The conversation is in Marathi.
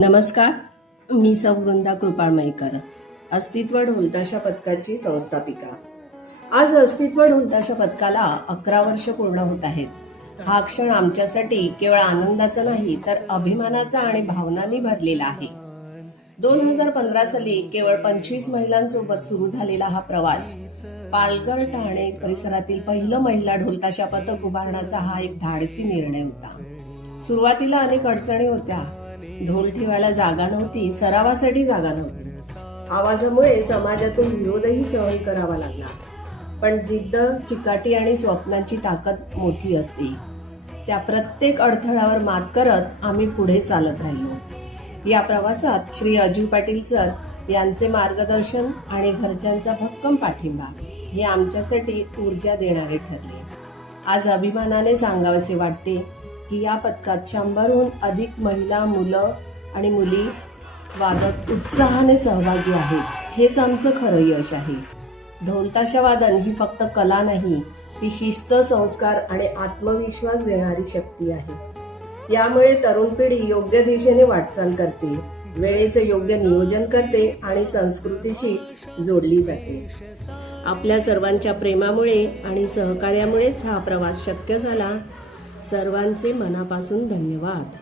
नमस्कार, मी सौ वृंदा कृपाळमयकर, अस्तित्व ढोलताशा पथकाची संस्थापिका। आज अस्तित्व ढोलताशा पथकाला 11 वर्ष पूर्ण होत आहेत। हा क्षण आमच्यासाठी केवळ आनंदाचा नाही तर अभिमानाचा आणि भावनांनी भरलेला आहे। 2015 साली केवळ 25 महिलांसोबत सुरू झालेला हा प्रवास पालघर ठाणे परिसरातील पहिलं महिला ढोलताशा पथक उभारण्याचा हा एक धाडसी निर्णय होता। सुरुवातीला अनेक अडचणी होत्या। ढोल ठेवायला जागा नव्हती, सरावासाठी जागा नव्हती, आवाजामुळे समाजातून विरोधही सहन करावा लागला। पण जिद्द, चिकाटी आणि स्वप्नांची ताकद मोठी असते। त्या प्रत्येक अडथळ्यावर मात करत आम्ही पुढे चालत राहिलो। या प्रवासात श्री अजू पाटील सर यांचे मार्गदर्शन आणि घरच्यांचा भक्कम पाठिंबा हे आमच्यासाठी ऊर्जा देणारे ठरले। आज अभिमानाने सांगावेसे वाटते की या पथकात 100हून अधिक महिला, मुलं आणि मुली वादक उत्साहाने सहभागी आहेत। हेच आमचं खरं यश आहे। ढोलताशा वादन ही फक्त कला नाही, ती शिस्त, संस्कार आणि आत्मविश्वास देणारी शक्ती आहे। यामुळे तरुण पिढी योग्य दिशेने वाटचाल करते, वेळेचे योग्य नियोजन करते आणि संस्कृतीशी जोडली जाते। आपल्या सर्वांच्या प्रेमामुळे आणि सहकार्यामुळेच हा प्रवास शक्य झाला। सर्वांचे मनापासून धन्यवाद।